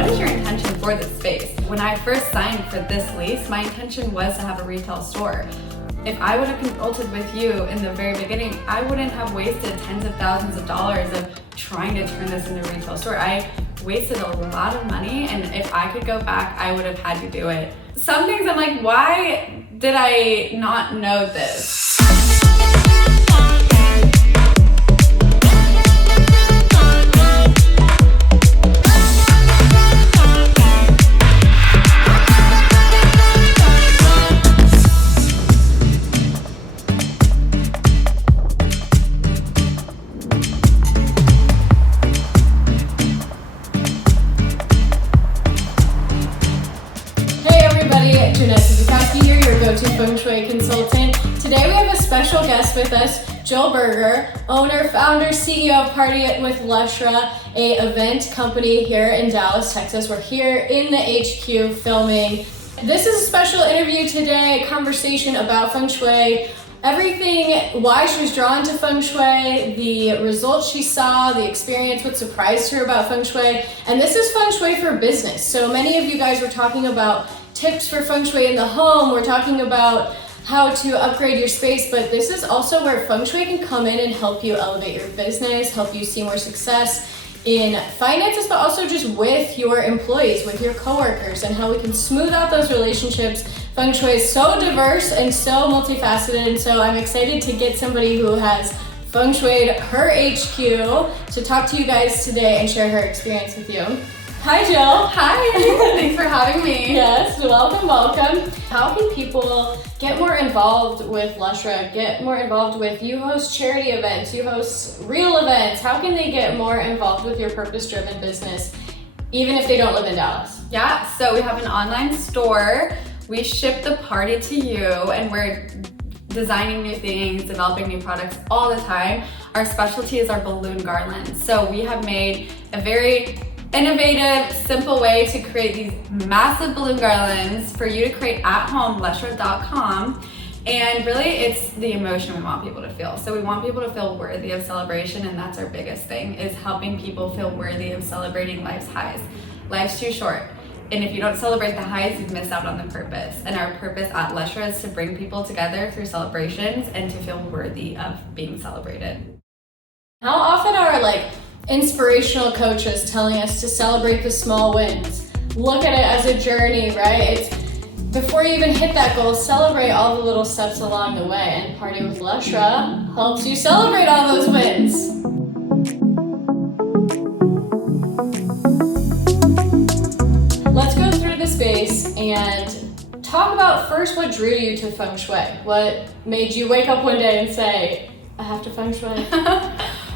what is your intention for this space? When I first signed for this lease, my intention was to have a retail store. If I would have consulted with you in the very beginning, I wouldn't have wasted tens of thousands of dollars of trying to turn this into a retail store. I wasted a lot of money, and if I could go back, I would have had to do it. Some things I'm like, why did I not know this? Feng Shui consultant. Today we have a special guest with us, Jill Berger, owner, founder, CEO of Party with Lushra, a event company here in Dallas, Texas. We're here in the HQ filming. This is a special interview today, a conversation about Feng Shui, everything, why she was drawn to Feng Shui, the results she saw, the experience, what surprised her about Feng Shui. And this is Feng Shui for business. So many of you guys were talking about tips for Feng Shui in the home. We're talking about how to upgrade your space, but this is also where Feng Shui can come in and help you elevate your business, help you see more success in finances, but also just with your employees, with your coworkers, and how we can smooth out those relationships. Feng Shui is so diverse and so multifaceted, and so I'm excited to get somebody who has Feng Shui'd her HQ to talk to you guys today and share her experience with you. Hi, Jill. Hi, thanks for having me. Yes, welcome. How can people get more involved with Lushra, get more involved with, you host charity events, you host real events. How can they get more involved with your purpose-driven business, even if they don't live in Dallas? Yeah, so we have an online store. We ship the party to you, and we're designing new things, developing new products all the time. Our specialty is our balloon garlands. So we have made a very innovative, simple way to create these massive balloon garlands for you to create at home, lushra.com. And really it's the emotion we want people to feel. So we want people to feel worthy of celebration, and that's our biggest thing, is helping people feel worthy of celebrating life's highs. Life's too short. And if you don't celebrate the highs, you've missed out on the purpose. And our purpose at Lushra is to bring people together through celebrations and to feel worthy of being celebrated. How often are inspirational coaches telling us to celebrate the small wins? Look at it as a journey, right? It's before you even hit that goal, celebrate all the little steps along the way, and Party with Lushra helps you celebrate all those wins. Let's go through the space and talk about first what drew you to Feng Shui. What made you wake up one day and say, I have to Feng Shui?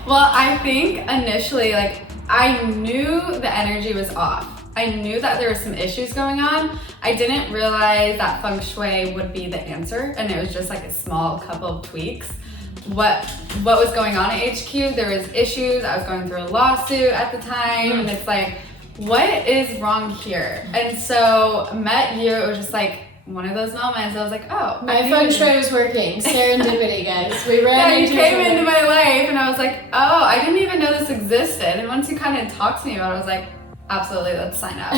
Well, I think initially, I knew the energy was off. I knew that there were some issues going on. I didn't realize that Feng Shui would be the answer, and it was just a small couple of tweaks. What was going on at HQ? There was issues. I was going through a lawsuit at the time, and it's what is wrong here? And so met you, it was just one of those moments. I was like, oh. My Feng Shui was working. Serendipity, guys. We ran into you came into my life, and I was like, oh, I didn't even know this existed. And once you kind of talked to me about it, I was like, absolutely, let's sign up.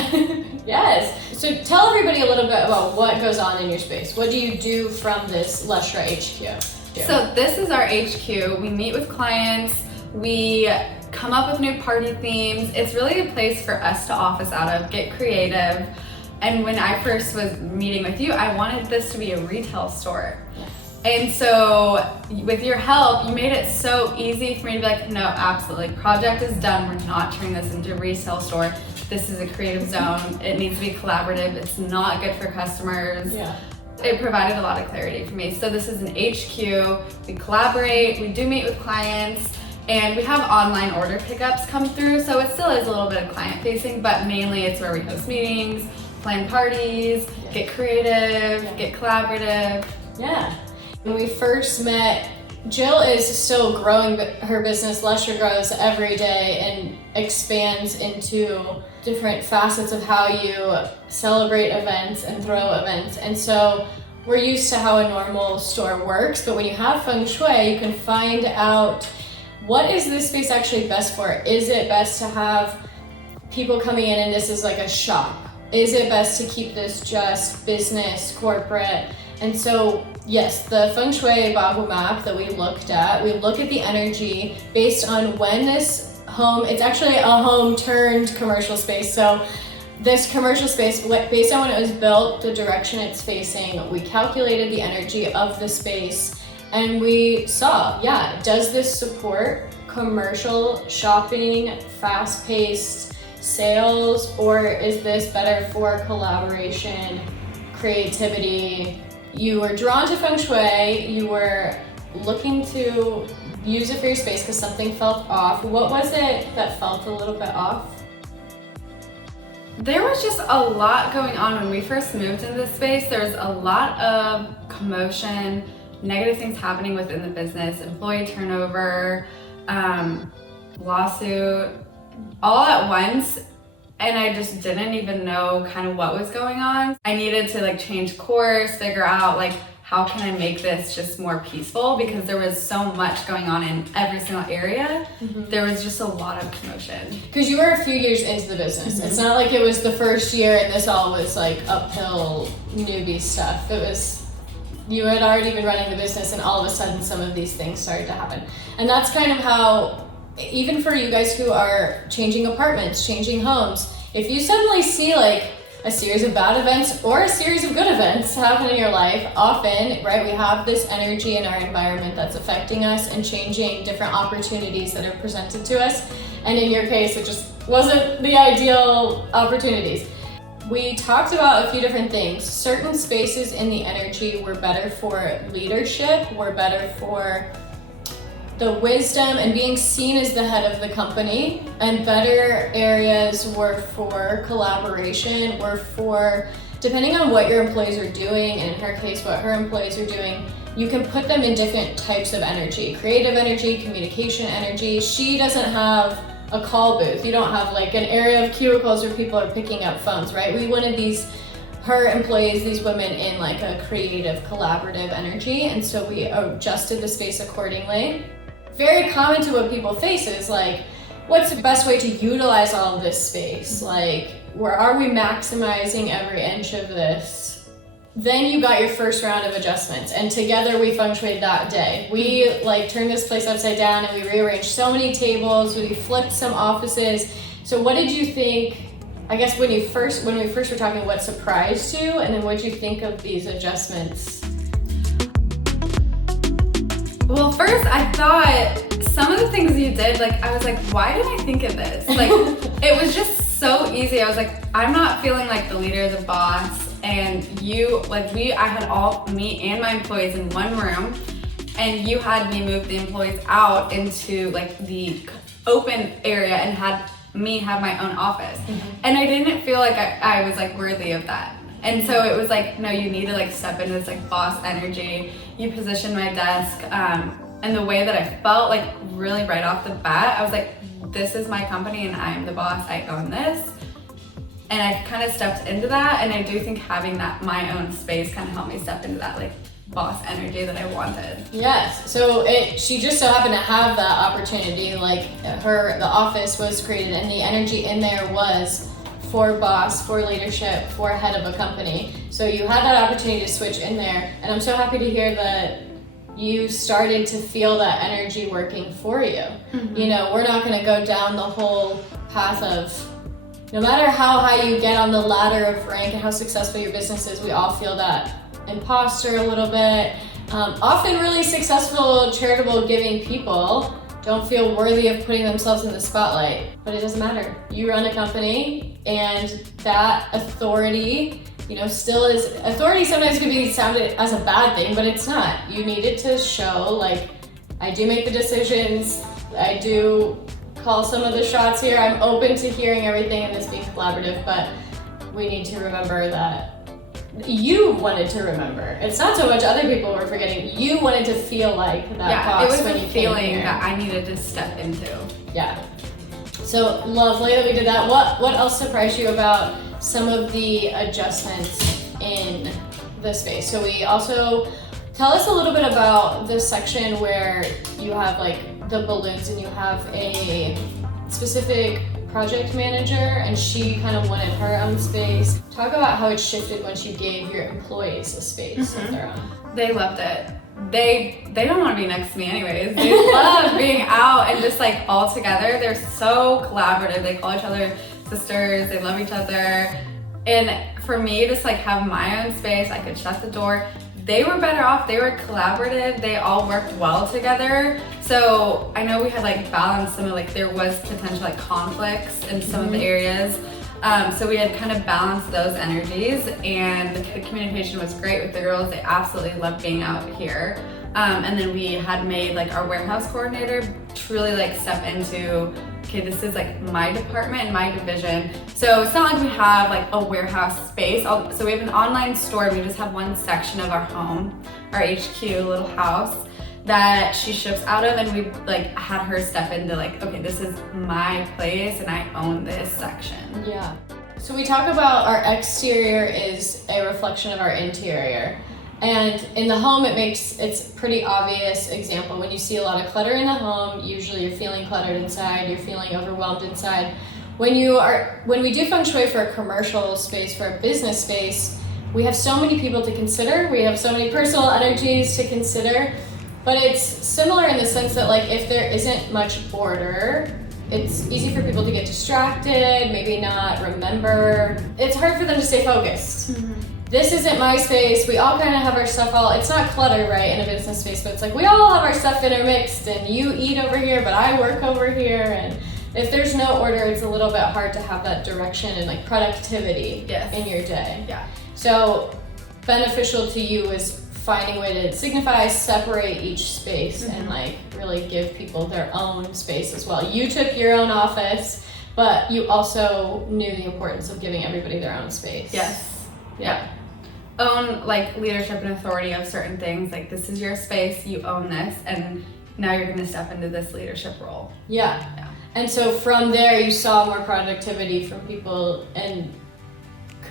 Yes. So tell everybody a little bit about what goes on in your space. What do you do from this Lushra HQ? So this is our HQ. We meet with clients. We come up with new party themes. It's really a place for us to office out of, get creative. And when I first was meeting with you, I wanted this to be a retail store. Yes. And so with your help, you made it so easy for me to be like, no, absolutely. Project is done. We're not turning this into a retail store. This is a creative zone. It needs to be collaborative. It's not good for customers. Yeah. It provided a lot of clarity for me. So this is an HQ. We collaborate. We do meet with clients. And we have online order pickups come through. So it still is a little bit of client facing, but mainly it's where we host meetings, plan parties, get creative, get collaborative. Yeah. When we first met, Jill is still growing her business. Lushra grows every day and expands into different facets of how you celebrate events and throw events. And so we're used to how a normal store works, but when you have Feng Shui, you can find out what is this space actually best for. Is it best to have people coming in and this is like a shop? Is it best to keep this just business, corporate? And so, yes, the Feng Shui Bahu map that we looked at, we look at the energy based on when this home, it's actually a home turned commercial space. So this commercial space, based on when it was built, the direction it's facing, we calculated the energy of the space and we saw, yeah, does this support commercial shopping, fast-paced sales, or is this better for collaboration, creativity? You were drawn to Feng Shui, you were looking to use it for your space because something felt off. What was it that felt a little bit off? There was just a lot going on when we first moved into this space. There was a lot of commotion, negative things happening within the business, employee turnover, lawsuit, all at once. And I just didn't even know kind of what was going on. I needed to like change course, figure out like how can I make this just more peaceful, because there was so much going on in every single area. There was just a lot of commotion. Because you were a few years into the business. It's not like it was the first year and this all was like uphill newbie stuff. It was, you had already been running the business and all of a sudden some of these things started to happen. And that's kind of how, even for you guys who are changing apartments, changing homes, if you suddenly see like a series of bad events or a series of good events happen in your life, often, right, we have this energy in our environment that's affecting us and changing different opportunities that are presented to us. And in your case, it just wasn't the ideal opportunities. We talked about a few different things. Certain spaces in the energy were better for leadership, were better for the wisdom and being seen as the head of the company, and better areas were for collaboration, were for, depending on what your employees are doing, and in her case what her employees are doing, you can put them in different types of energy. Creative energy, communication energy. She doesn't have a call booth. You don't have like an area of cubicles where people are picking up phones, right? We wanted her employees, these women, in like a creative, collaborative energy, and so we adjusted the space accordingly. Very common to what people face is like, what's the best way to utilize all of this space? Like, where are we maximizing every inch of this? Then you got your first round of adjustments, and together we feng shuied that day. We like turned this place upside down and we rearranged so many tables, we flipped some offices. So what did you think, I guess when we first were talking, what surprised you, and then what did you think of these adjustments? Well, first I thought some of the things you did, like I was like, why did I think of this? Like it was just so easy. I was like, I'm not feeling like the leader, the boss, and you, like I had all, me and my employees in one room, and you had me move the employees out into like the open area and had me have my own office. And I didn't feel like I was like worthy of that. And so it was like, no, you need to like step into this like boss energy. You positioned my desk, and the way that I felt, like really right off the bat, I was like, this is my company and I'm the boss, I own this. And I kind of stepped into that, and I do think having that my own space kind of helped me step into that like boss energy that I wanted. Yes, so she just so happened to have that opportunity, like the office was created and the energy in there was for boss, for leadership, for head of a company. So you had that opportunity to switch in there, and I'm so happy to hear that you started to feel that energy working for you. You know, we're not gonna go down the whole path of, no matter how high you get on the ladder of rank and how successful your business is, we all feel that imposter a little bit. Often really successful, charitable, giving people don't feel worthy of putting themselves in the spotlight, but it doesn't matter. You run a company, and that authority, you know, still is, authority sometimes can be sounded as a bad thing, but it's not. You needed to show, like, I do make the decisions, I do call some of the shots here, I'm open to hearing everything and this being collaborative, but we need to remember that you wanted to remember. It's not so much other people were forgetting. You wanted to feel like that boss when you came here. It was a feeling that I needed to step into. Yeah. So lovely that we did that. What else surprised you about some of the adjustments in the space? So we also, tell us a little bit about the section where you have like the balloons and you have a specific project manager and she kind of wanted her own space. Talk about how it shifted when she gave your employees a space of their own. They loved it. They don't want to be next to me anyways. They love being out and just like all together. They're so collaborative. They call each other sisters. They love each other. And for me, just like have my own space, I could shut the door. They were better off. They were collaborative. They all worked well together. So I know we had like balanced some of like, there was potential like conflicts in some of the areas. So we had kind of balanced those energies, and the communication was great with the girls. They absolutely loved being out here. And then we had made like our warehouse coordinator truly like step into, okay, this is like my department and my division. So it's not like we have like a warehouse space. So we have an online store. We just have one section of our home, our HQ, little house that she ships out of, and we like had her step into like, okay, this is my place and I own this section. Yeah. So we talk about our exterior is a reflection of our interior. And in the home, it's pretty obvious example. When you see a lot of clutter in the home, usually you're feeling cluttered inside, you're feeling overwhelmed inside. When we do Feng Shui for a commercial space, for a business space, we have so many people to consider, we have so many personal energies to consider, but it's similar in the sense that like if there isn't much order, it's easy for people to get distracted, maybe not remember. It's hard for them to stay focused. This isn't my space. We all kind of have our stuff it's not clutter, right, in a business space, but it's like we all have our stuff intermixed and you eat over here, but I work over here. And if there's no order, it's a little bit hard to have that direction and like productivity in your day. Yeah. So beneficial to you is finding a way to signify, separate each space and like really give people their own space as well. You took your own office, but you also knew the importance of giving everybody their own space. Yes. Yeah. Own like leadership and authority of certain things. Like this is your space, you own this, and now you're gonna step into this leadership role. Yeah. And so from there you saw more productivity from people and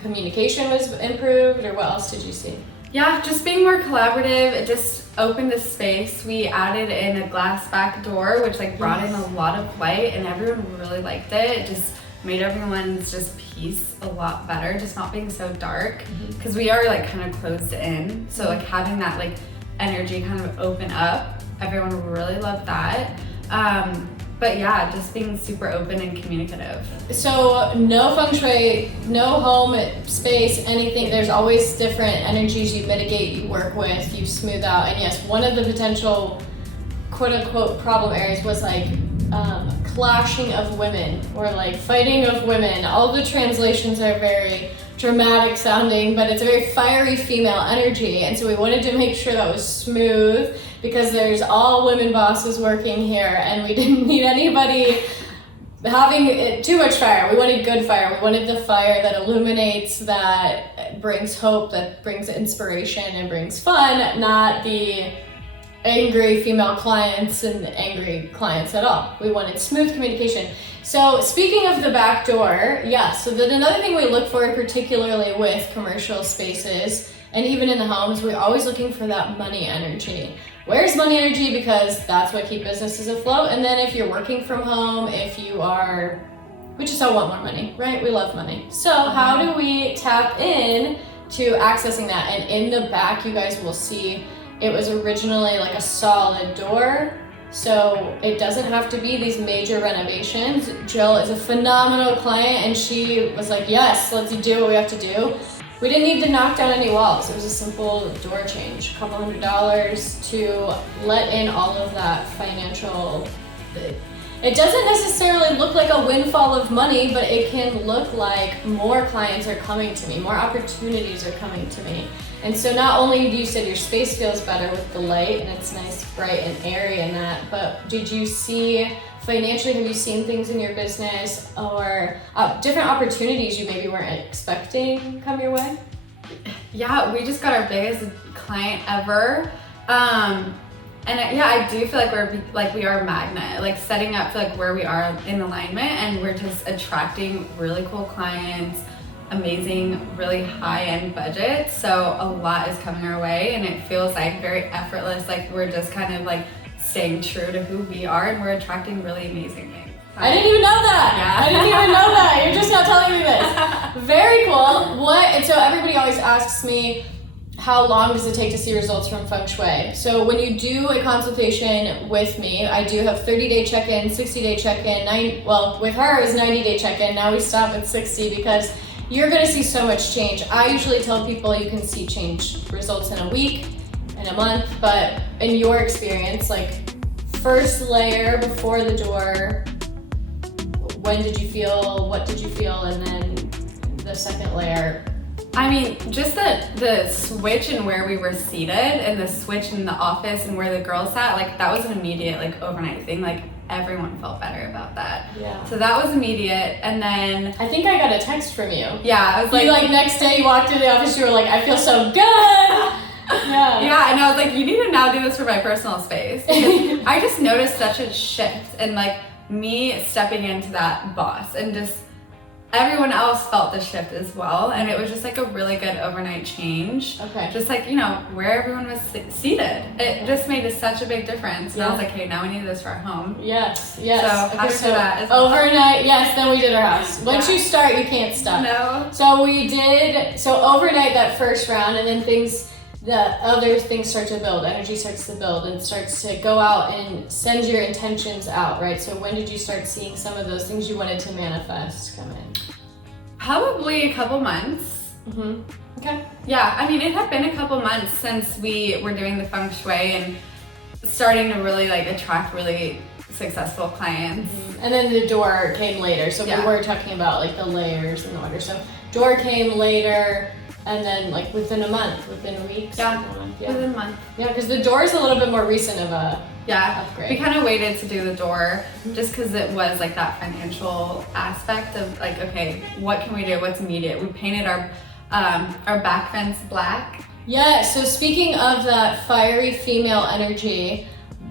communication was improved, or what else did you see? Yeah, just being more collaborative. It just opened the space. We added in a glass back door, which like brought in a lot of light, and everyone really liked it. It just made everyone's just peace a lot better, just not being so dark, because we are like kind of closed in. So like having that like energy kind of open up, everyone really loved that. But yeah, just being super open and communicative. So no Feng Shui, no home space, anything. There's always different energies you mitigate, you work with, you smooth out. And yes, one of the potential quote unquote problem areas was like clashing of women or like fighting of women. All the translations are very dramatic sounding, but it's a very fiery female energy. And so we wanted to make sure that was smooth, because there's all women bosses working here and we didn't need anybody having too much fire. We wanted good fire. We wanted the fire that illuminates, that brings hope, that brings inspiration and brings fun, not the angry female clients and angry clients at all. We wanted smooth communication. So speaking of the back door, so then another thing we look for, particularly with commercial spaces and even in the homes, we're always looking for that money energy. Where's money energy? Because that's what keeps businesses afloat. And then if you're working from home, we just all want more money, right? We love money. So how do we tap in to accessing that? And in the back, you guys will see it was originally like a solid door. So it doesn't have to be these major renovations. Jill is a phenomenal client and she was like, yes, let's do what we have to do. We didn't need to knock down any walls. It was a simple door change, a couple $100 to let in all of that financial. It doesn't necessarily look like a windfall of money, but it can look like more clients are coming to me, more opportunities are coming to me. And so not only do you said your space feels better with the light and it's nice, bright and airy in that, but did you see financially, have you seen things in your business or different opportunities you maybe weren't expecting come your way? Yeah, we just got our biggest client ever. I do feel like we are a magnet, like setting up to like where we are in alignment, and we're just attracting really cool clients, amazing, really high-end budgets. So a lot is coming our way and it feels like very effortless. Like we're just kind of like staying true to who we are and we're attracting really amazing things. I didn't even know that. Yeah. I didn't even know that. You're just not telling me this. Very cool. And so everybody always asks me, how long does it take to see results from Feng Shui? So when you do a consultation with me, I do have 30-day check-in, 60-day check-in, with her it was 90-day check-in. Now we stop at 60 because you're gonna see so much change. I usually tell people you can see change results in a week, in a month, but in your experience, like first layer before the door, when did you feel, what did you feel, and then the second layer? I mean, just the switch in where we were seated and the switch in the office and where the girls sat, like that was an immediate like overnight thing. Like everyone felt better about that. Yeah. So that was immediate. And then I think I got a text from you. Yeah, I was like, next day you walked into the office, you were like, I feel so good. Yeah. Yeah, and I was like, you need to now do this for my personal space. Because I just noticed such a shift and like me stepping into that boss and just everyone else felt the shift as well, and it was just like a really good overnight change. Okay. Just like, where everyone was seated. It just made such a big difference. And I was like, hey, now we need this for our home. Yes. So how to do that as well. Overnight, yes, then we did our house. Once you start, you can't stop. No. So overnight that first round, and then the other things start to build, energy starts to build and starts to go out and send your intentions out, right? So when did you start seeing some of those things you wanted to manifest come in? Probably a couple months. Mm-hmm. Okay. Yeah, I mean, it had been a couple months since we were doing the Feng Shui and starting to really like attract really successful clients. Mm-hmm. And then the door came later. So we were talking about like the layers and the order. So door came later. And then like within a month, within weeks? Yeah, within a month. Yeah, because the door is a little bit more recent of a upgrade. We kind of waited to do the door just because it was like that financial aspect of like, okay, what can we do? What's immediate? We painted our back fence black. Yeah, so speaking of that fiery female energy,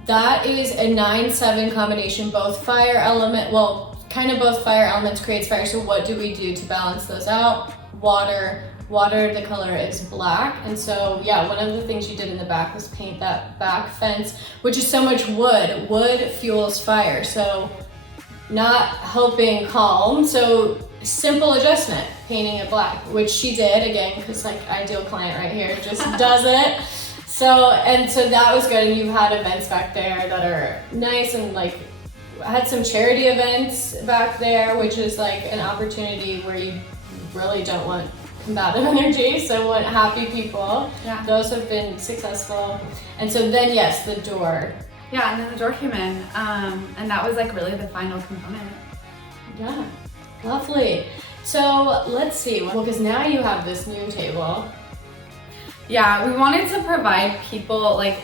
that is a 9-7 combination, both fire element, both fire elements creates fire. So what do we do to balance those out? Water, the color is black, and so one of the things you did in the back was paint that back fence, which is so much wood. Wood fuels fire, so not helping calm, so simple adjustment, painting it black, which she did, again, because like ideal client right here just does it. So that was good, and you had events back there that are nice, and like had some charity events back there, which is like an opportunity where you really don't want combative energy, so want happy people. Yeah. Those have been successful. And so then the door. Yeah, and then the door came in, and that was like really the final component. Yeah, lovely. So let's see, because now you have this new table. Yeah, we wanted to provide people like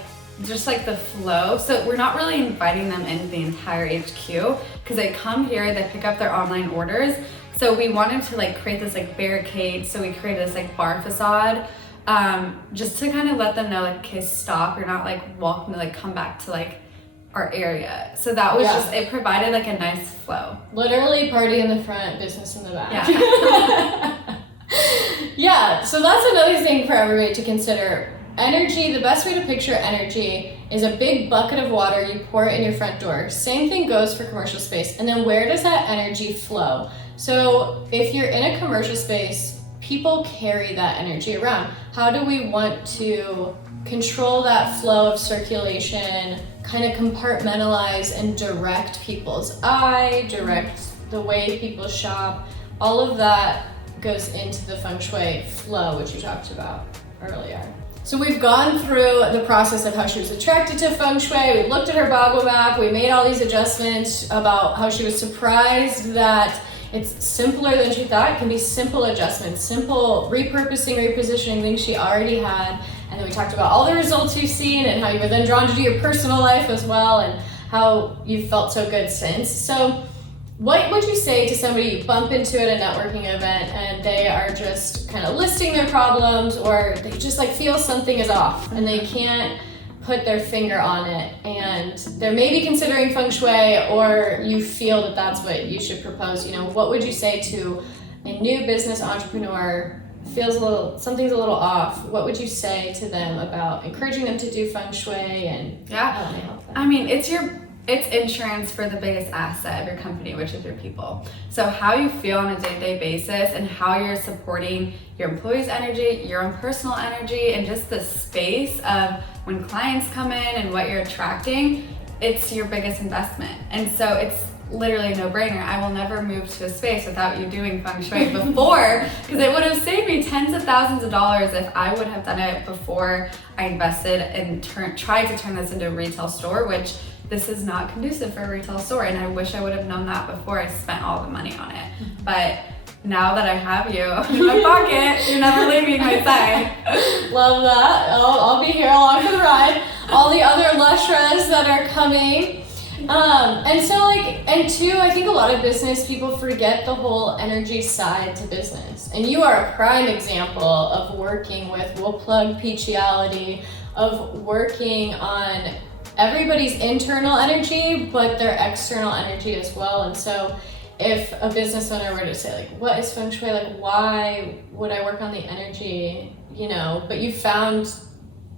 just like the flow. So we're not really inviting them into the entire HQ because they come here, they pick up their online orders. So we wanted to like create this like barricade. So we created this like bar facade, just to kind of let them know like, okay, stop. You're not like welcome to like come back to like our area. So that was it provided like a nice flow. Literally party in the front, business in the back. Yeah. Yeah, so that's another thing for everybody to consider. Energy, the best way to picture energy is a big bucket of water, you pour it in your front door. Same thing goes for commercial space. And then where does that energy flow? So if you're in a commercial space, people carry that energy around. How do we want to control that flow of circulation, kind of compartmentalize and direct people's eye, direct the way people shop? All of that goes into the Feng Shui flow, which you talked about earlier. So we've gone through the process of how she was attracted to Feng Shui. We looked at her Bagua map. We made all these adjustments about how she was surprised that it's simpler than she thought. It can be simple adjustments, simple repurposing, repositioning things she already had. And then we talked about all the results you've seen and how you were then drawn to do your personal life as well and how you felt so good since. So what would you say to somebody you bump into at a networking event and they are just kind of listing their problems, or they just like feel something is off and they can't put their finger on it, and they're maybe considering Feng Shui, or you feel that that's what you should propose? What would you say to a new business entrepreneur, feels something's a little off? What would you say to them about encouraging them to do Feng Shui and how they help them? I mean, it's your it's insurance for the biggest asset of your company, which is your people. So how you feel on a day-to-day basis and how you're supporting your employees' energy, your own personal energy, and just the space of when clients come in and what you're attracting, it's your biggest investment. And so it's literally a no-brainer. I will never move to a space without you doing Feng Shui before, because it would have saved me tens of thousands of dollars if I would have done it before I invested and tried to turn this into a retail store, which this is not conducive for a retail store, and I wish I would have known that before I spent all the money on it. But now that I have you in my pocket, you're never leaving my side. Love that. I'll be here along for the ride. All the other Lushras that are coming. And two, I think a lot of business people forget the whole energy side to business. And you are a prime example of working with, we'll plug Peachiality, of working on everybody's internal energy, but their external energy as well. And so if a business owner were to say, like, what is Feng Shui? Like, why would I work on the energy? But you found,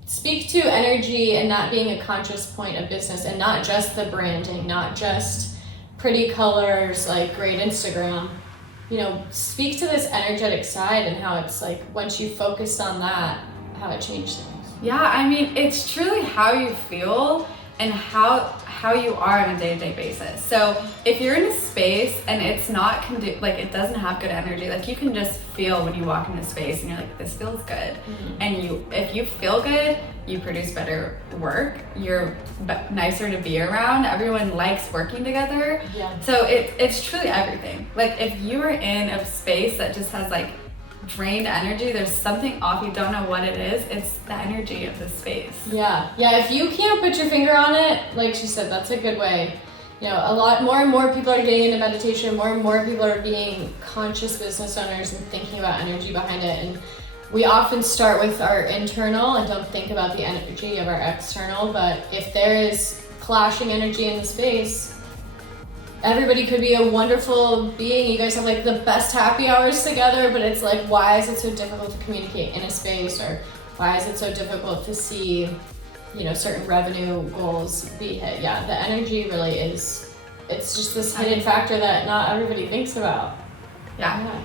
speak to energy and not being a conscious point of business, and not just the branding, not just pretty colors, like great Instagram. Speak to this energetic side and how it's like, once you focused on that, how it changed things. Yeah, I mean, it's truly how you feel and how you are on a day-to-day basis. So if you're in a space and it's not it doesn't have good energy, like you can just feel when you walk into space and you're like, this feels good. Mm-hmm. And if you feel good, you produce better work, you're nicer to be around, everyone likes working together. Yeah. So it's truly everything. Like if you are in a space that just has like drained energy, there's something off, you don't know what it is, it's the energy of the space. Yeah, if you can't put your finger on it, like she said, that's a good way. A lot more and more people are getting into meditation, more and more people are being conscious business owners and thinking about energy behind it. And we often start with our internal and don't think about the energy of our external, but if there is clashing energy in the space, everybody could be a wonderful being. You guys have like the best happy hours together, but it's like, why is it so difficult to communicate in a space? Or why is it so difficult to see, certain revenue goals be hit? Yeah, the energy really is, it's just this hidden factor that not everybody thinks about. Yeah.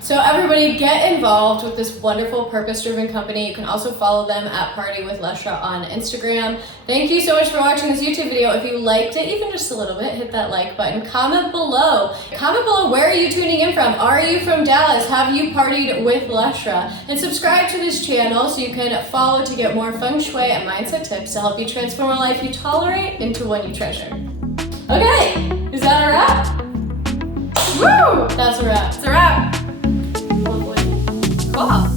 So everybody get involved with this wonderful purpose-driven company. You can also follow them at Party with Lushra on Instagram. Thank you so much for watching this YouTube video. If you liked it, even just a little bit, hit that like button. Comment below. Where are you tuning in from? Are you from Dallas? Have you partied with Lushra? And subscribe to this channel so you can follow to get more Feng Shui and mindset tips to help you transform a life you tolerate into one you treasure. Okay, is that a wrap? Woo! That's a wrap. It's a wrap. Lovely. Cool.